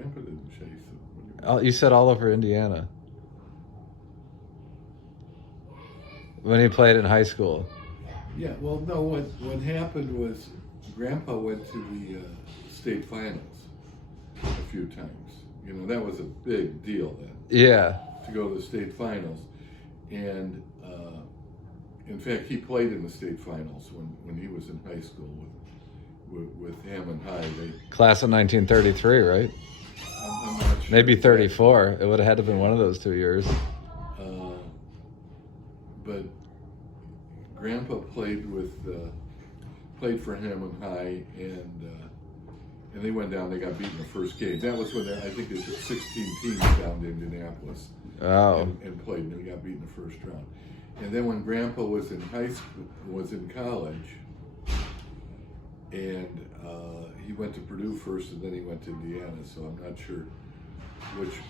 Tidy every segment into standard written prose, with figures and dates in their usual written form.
Grandpa didn't chase him. You said all over Indiana. When he played in high school. Yeah, well, no, what happened was Grandpa went to the state finals a few times. You know, that was a big deal then. Yeah. To go to the state finals. And in fact, he played in the state finals when he was in high school with Hammond High. Class of 1933, right? I'm not sure. Maybe 34. It would have had to have been one of those 2 years. But Grandpa played for Hammond High, and they went down. They got beat in the first game. That was when I think it took 16 teams down to Indianapolis. Oh. And played, and they got beat in the first round. And then when Grandpa was in high school, was in college, and he went to Purdue first, and then he went to Indiana. So I'm not sure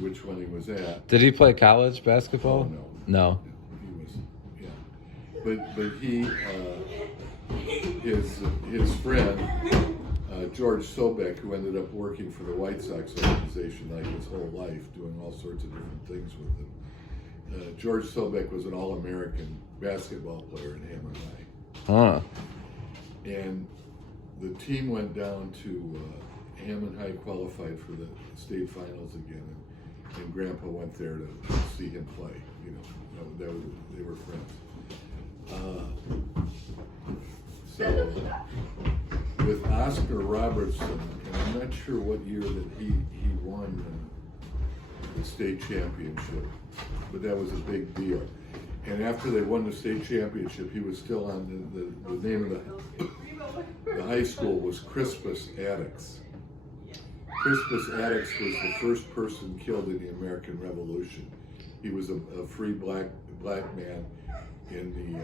which one he was at. Did he play college basketball? Oh, no. No. He was, yeah. But he, his friend, George Sobek, who ended up working for the White Sox organization like his whole life, doing all sorts of different things with them. George Sobek was an All-American basketball player in Hammond High. Huh. And the team went down to Hammond High, qualified for the state finals again, and Grandpa went there to see him play. You know, they were friends. So with Oscar Robertson, and I'm not sure what year that he won the state championship, but that was a big deal. And after they won the state championship, he was still on the name of the high school was Crispus Attucks. Crispus Attucks was the first person killed in the American Revolution. He was a free black man in the,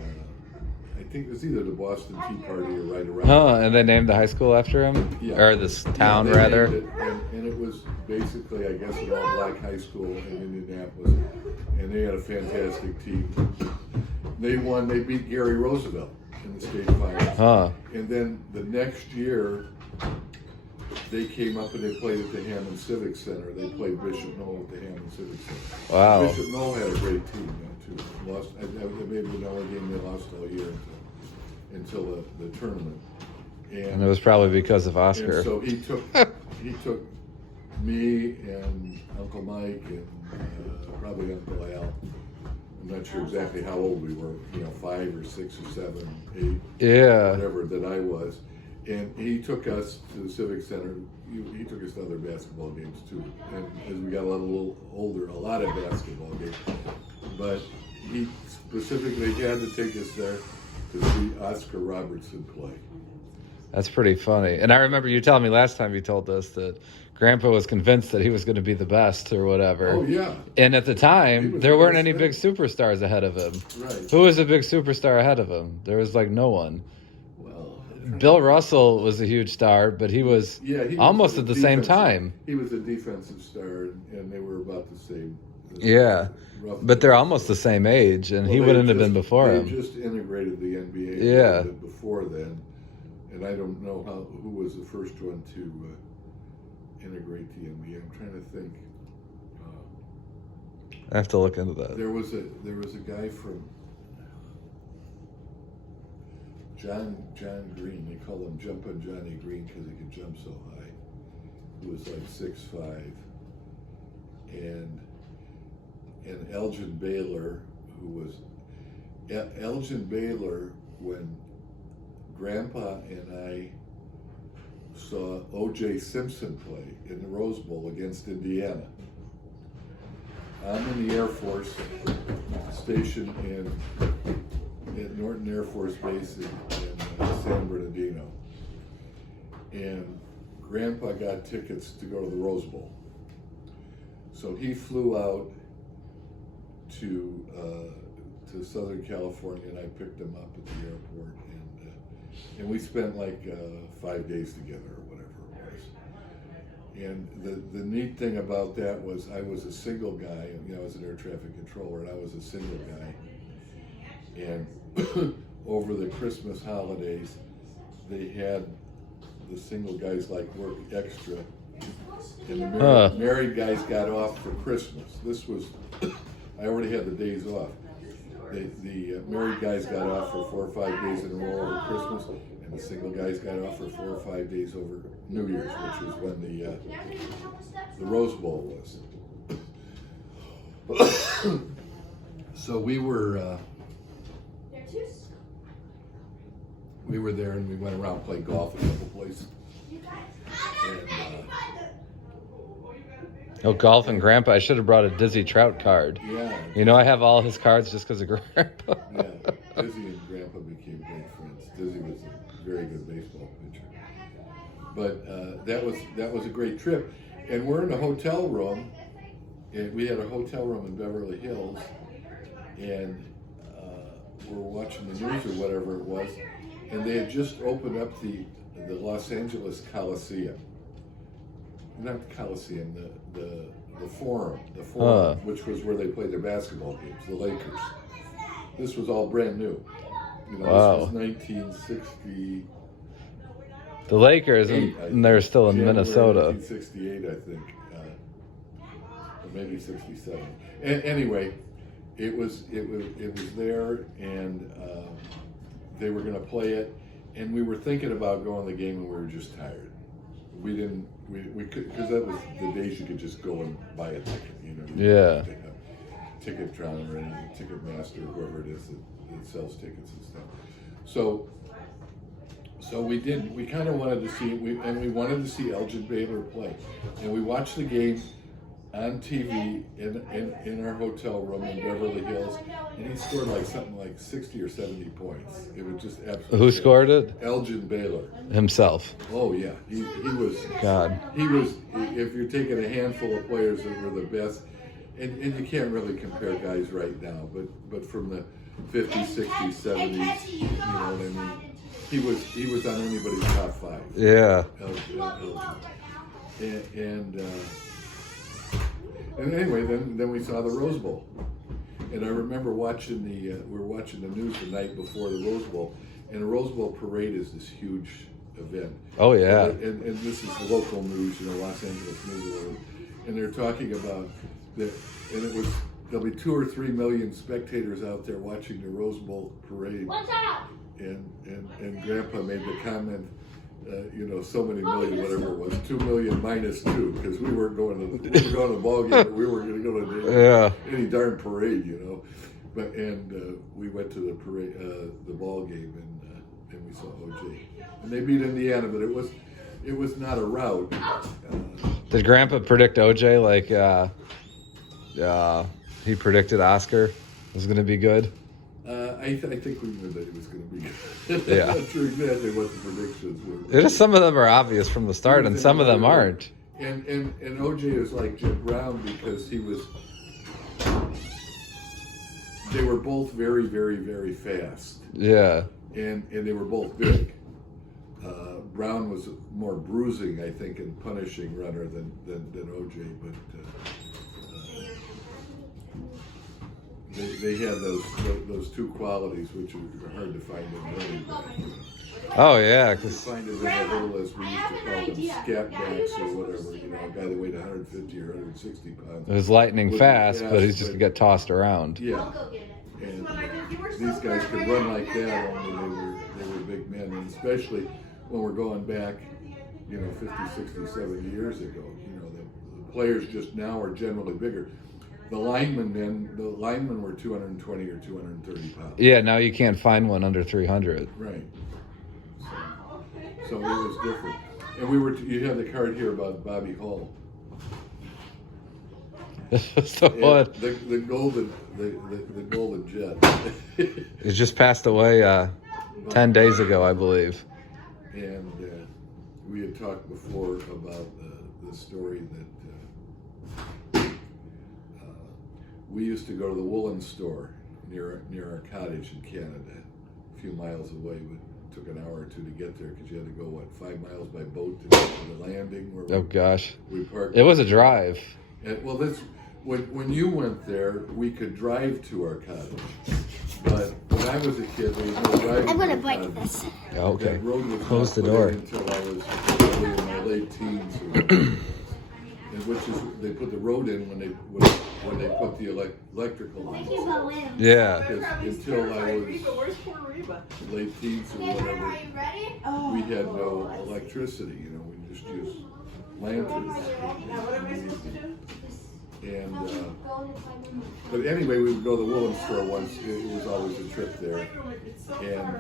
I think it was either the Boston Tea Party or right around. Oh, and they named the high school after him? Yeah. Or this town, they rather? named it, and it was basically, I guess, an all-black high school in Indianapolis, and they had a fantastic team. They won. They beat Gary Roosevelt in the state finals. Huh. And then the next year, they came up and they played at the Hammond Civic Center. They played Bishop Knoll at the Hammond Civic Center. Wow. Bishop Knoll had a great team too. Lost, maybe the only game they lost all year until the tournament. And it was probably because of Oscar. And so he took me and Uncle Mike and probably Uncle Al. I'm not sure exactly how old we were, 5 or 6 or 7, 8, Yeah. whatever that I was. And he took us to the Civic Center. He took us to other basketball games too. And as we got a little older, a lot of basketball games. But he specifically had to take us there to see Oscar Robertson play. That's pretty funny. And I remember you telling me last time you told us that Grandpa was convinced that he was going to be the best or whatever. Oh, yeah. And at the time, there the weren't best any thing. big superstars ahead of him. Right. Who was a big superstar ahead of him? There was like no one. Well, Bill Russell was a huge star, but he was almost a at the same defensive- time. He was a defensive star, and they were about the same. Yeah. Roughly. But they're almost the same age, and he wouldn't have been before they him. just integrated the NBA Yeah. a little bit before then, and I don't know who was the first one to integrate the NBA. I'm trying to think. I have to look into that. There was a guy from John Green. They called him Jumpin' Johnny Green because he could jump so high. He was like 6'5", and Elgin Baylor, who was Elgin Baylor when Grandpa and I saw O.J. Simpson play in the Rose Bowl against Indiana. I'm in the Air Force station at Norton Air Force Base in San Bernardino, and Grandpa got tickets to go to the Rose Bowl. So he flew out to Southern California, and I picked him up at the airport, and we spent like 5 days together or whatever it was. And the neat thing about that was I was a single guy. I was an air traffic controller, and I was a single guy. And over the Christmas holidays, they had the single guys like work extra And the married guys got off for Christmas. This was, I already had the days off. The married guys got off for 4 or 5 days in a row over Christmas, and the single guys got off for 4 or 5 days over New Year's, which was when the Rose Bowl was. So we were there, and we went around playing golf a couple places. And, Oh, golf and Grandpa. I should have brought a Dizzy Trout card. yeah. You know, I have all his cards just because of Grandpa. Yeah, Dizzy and Grandpa became great friends. Dizzy was a very good baseball pitcher. But that was a great trip. And we're in a hotel room, and we had a hotel room in Beverly Hills, and we're watching the news or whatever it was, and they had just opened up the Los Angeles Coliseum. Not the Coliseum, the Forum, which was where they played their basketball games, the Lakers. This was all brand new. You know, Wow. This was 1960. The Lakers, and they're still in January Minnesota. 1968, I think, or maybe 67. Anyway, it was there, and they were going to play it, and we were thinking about going to the game, and we were just tired. We could, because that was the days you could just go and buy a ticket, you know. Yeah. Ticketron or any Ticketmaster, whoever it is that sells tickets and stuff. So we did. We kind of wanted to see, we wanted to see Elgin Baylor play, and we watched the game on TV in our hotel room in Beverly Hills, and he scored like something like 60 or 70 points. It was just absolutely. Who scored it? Elgin Baylor Himself. Oh yeah, he was. God. He was. If you're taking a handful of players that were the best, and you can't really compare guys right now, but from the 50s, 60s, 70s, you know what I mean. He was on anybody's top 5. Yeah. And anyway, then we saw the Rose Bowl, and I remember watching we were watching the news the night before the Rose Bowl, and the Rose Bowl parade is this huge event. Oh yeah. And this is the local news, you know, Los Angeles News, and they're talking about that, and there'll be 2 or 3 million spectators out there watching the Rose Bowl parade. What's up? And Grandpa made the comment, you know, so many million, whatever it was, 2 million minus 2, because we weren't going to the ball game, but we were going to go to any darn parade, you know. But we went to the parade, the ball game, and we saw OJ, and they beat Indiana, but it was not a rout. Did Grandpa predict OJ like he predicted Oscar was going to be good? I think we knew that it was going to be good. Yeah. I'm not sure exactly what the predictions were. Some of them are obvious from the start, and some of them aren't. And OJ is like Jim Brown because they were both very, very, very fast. Yeah. And they were both big. Brown was more bruising, I think, and punishing runner than OJ, but they had those two qualities which are hard to find in running back. Oh yeah, You because find it in the little, as we used to call them, scat backs or whatever, you know, a guy that weighed 150 or 160 pounds. it was lightning fast, but he's just gonna get tossed around. Yeah, and these guys could run like that, only they were big men, and especially when we're going back, you know, 50, 60, 70 years ago, you know, the players just now are generally bigger. The linemen were 220 or 230 pounds. Yeah, now you can't find one under 300. Right. So it was different. And you have the card here about Bobby Hall. So what? The golden jet. He just passed away 10 days ago, I believe. And we had talked before about the story that we used to go to the woolen store near our cottage in Canada, a few miles away, but it took an hour or two to get there because you had to go, 5 miles by boat to get to the landing where Oh gosh. we parked. It was a drive. And, well, when you went there, we could drive to our cottage. But when I was a kid, there was no driving. I'm gonna to break our cottage. this. Okay. That road was Close not the put door. in until I was probably in my late teens. which is they put the road in when they put the electrical lines. Yeah. Because until I was late teens or whatever, we had no electricity. You know, we just used lanterns. And but anyway, we would go to the Willem store once. It was always a trip there. And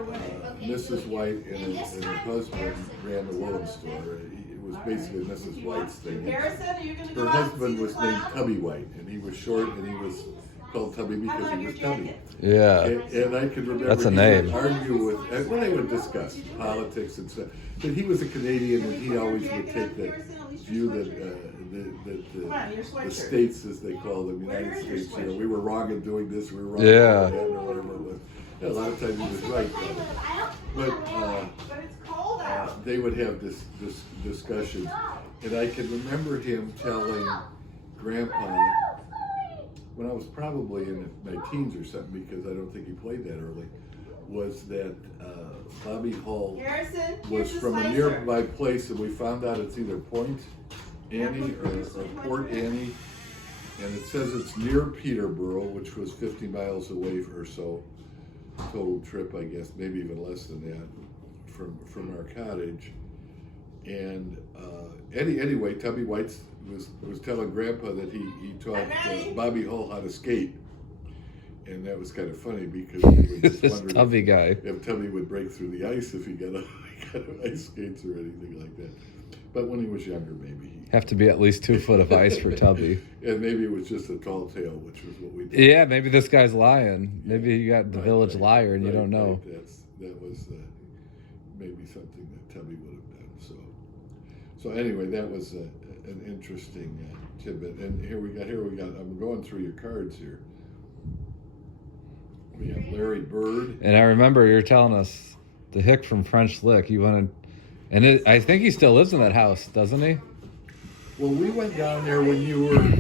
Mrs. White and her husband ran the Willem store. It was basically Mrs. White's thing. Her husband was named Tubby White, and he was short, and he was called Tubby because he was Tubby. Yeah. And I could remember That's a he name. would argue with, and when they would discuss politics and stuff, but he was a Canadian, and he always would take that view that the states, as they call them, United States, you know, we were wrong in doing this, we were wrong in doing that, or whatever it was. Yeah, a lot of times he was right. But they would have this discussion, and I can remember him telling Grandpa, when I was probably in my teens or something, because I don't think he played that early, was that Bobby Hull was from a nearby place, and we found out it's either Point Annie or Port Annie, and it says it's near Peterborough, which was 50 miles away or so, total trip, I guess, maybe even less than that, from our cottage. And anyway, Tubby White was telling Grandpa that he taught Bobby Hull how to skate, and that was kind of funny because he was just This wondering Tubby guy. if Tubby would break through the ice if he got ice skates or anything like that. But when he was younger, maybe he Have to be at least 2 foot of ice for Tubby. and maybe it was just a tall tale, which was what we did. Yeah, maybe this guy's lying. Maybe you got the village liar and you don't know. Right. That was maybe something that Tubby would have done. So anyway, that was an interesting tidbit. And here we got. I'm going through your cards here. We have Larry Bird. And I remember you're telling us the hick from French Lick. You wanted, and I think he still lives in that house, doesn't he? Well, we went down there when you were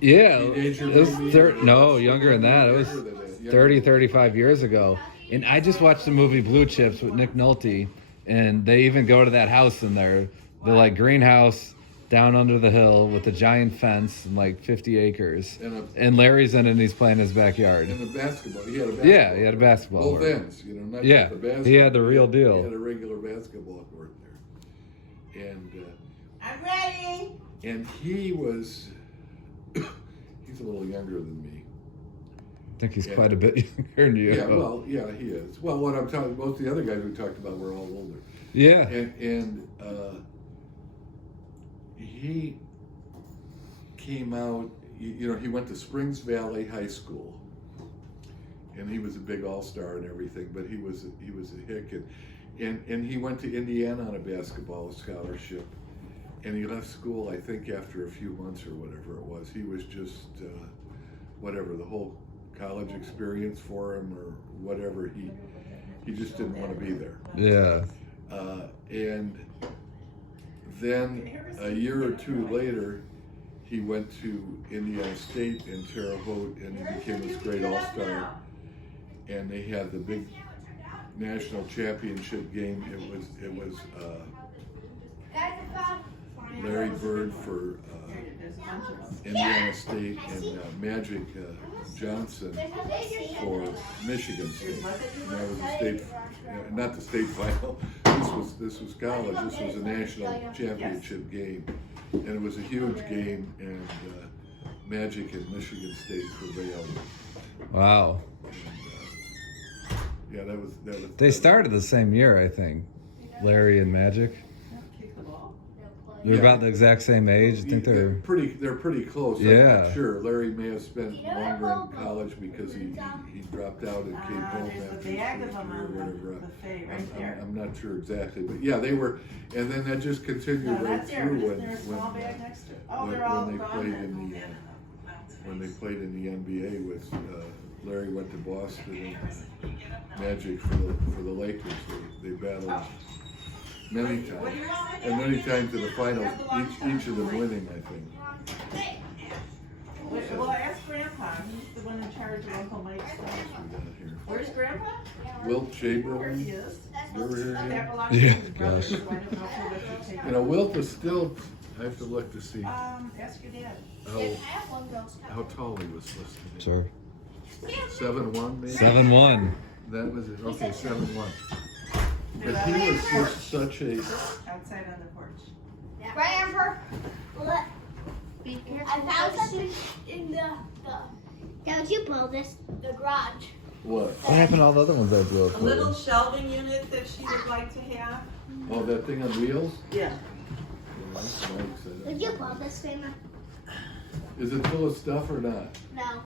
Yeah, teenager. it was maybe? no, younger than that. It was Younger than that. 30, 35 years ago. And I just watched the movie Blue Chips with Nick Nolte, and they even go to that house in there, the like greenhouse down under the hill with a giant fence and like 50 acres. And Larry's in it and he's playing in his backyard. And a basketball. He had a basketball. Yeah, he had a basketball Both court. ends, you know, not Yeah, just the basketball. he had the real deal. He had a regular basketball court there. And I'm ready. and he was he's a little younger than me. I think he's quite a bit younger than you. Yeah, well, yeah, he is. Well, what I'm talking, most of the other guys we talked about were all older. Yeah. And he came out, you know, he went to Springs Valley High School, and he was a big all-star and everything, but he was a hick, and he went to Indiana on a basketball scholarship, and he left school, I think, after a few months or whatever it was. He was just, whatever, the whole college experience for him or whatever, he just didn't want to be there. Yeah. And then a year or two later, he went to Indiana State in Terre Haute, and he became this great all-star. And they had the big national championship game. It was Larry Bird for Indiana State and Magic Johnson for Michigan State. And that was the state, not the state final. This was college. This was a national championship game, and it was a huge game. And Magic and Michigan State prevailed. Wow. And, yeah, that was. They started the same year, I think. Larry and Magic. They're about the exact same age. I think they're pretty close. Yeah. I'm not sure. Larry may have spent longer in college because he dropped out and came home after his first year or whatever. I'm not sure exactly, but yeah, they were, and then that just continued right through when they played in the NBA with Larry went to Boston and Magic for the Lakers. They battled many times, and many times to the finals, each of them winning, I think. Well, ask Grandpa. He's the one in charge of Uncle Mike's stuff. Where's Grandpa? Wilt There he Chamberlain. is. You ever hear him? Yeah, gosh. You know, Wilt is still I have to look to see Ask your dad. how, I have one Girl Scout. how tall he was listed. Sure. 7'1" maybe? 7'1". That was it, okay, 7'1". But he was just such a, Outside on the porch. Grandpa, look, Be careful. I found something in the Don't you blow this? the garage. what? What happened to all the other ones I blew up A little with? shelving unit that she would like to have. Oh, that thing on wheels? Yeah. Yeah, that's nice. Would you blow this, Grandma? Is it full of stuff or not? No.